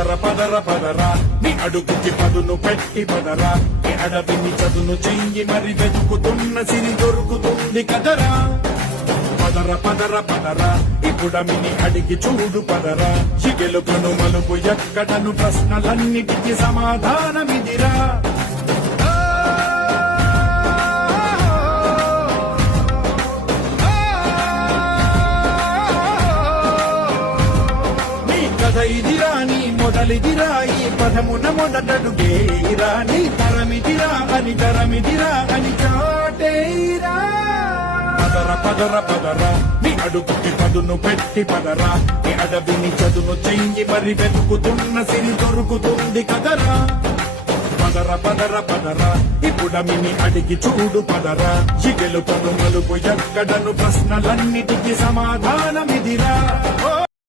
పదర పదర పదరా నీ అడుగుకి పదును పెట్టి పదరా నీ అడవిని చదును చెయ్యి మరి వెతుకుతున్న సిరి దొరుకుతుంది కదరా పదర పదర పదరా ఇప్పుడమిని అడిగి చూడు పదరా చిగెలుకను మలుపు ఎక్కడను ప్రశ్నలన్నిటికీ సమాధానమిదిరా ఇదిరా నీ మొదలిదిరా ఈ పదమున మొదటడుగేరా నీ తరమిదిరా అని తరమిదిరా అని చాటేరా పదర పదర పదరా నీ అడుగుకి పదును పెట్టి పదరా నీ అడవిని చదును చెయ్యి మరి వెతుకుతున్న సిరి దొరుకుతుంది కదరా పదర పదర పదరా ఇప్పుడమిని అడిగి చూడు పదరా చిగెలుకను మలుపు ఎక్కడను ప్రశ్నలన్నిటికీ సమాధానమిదిరా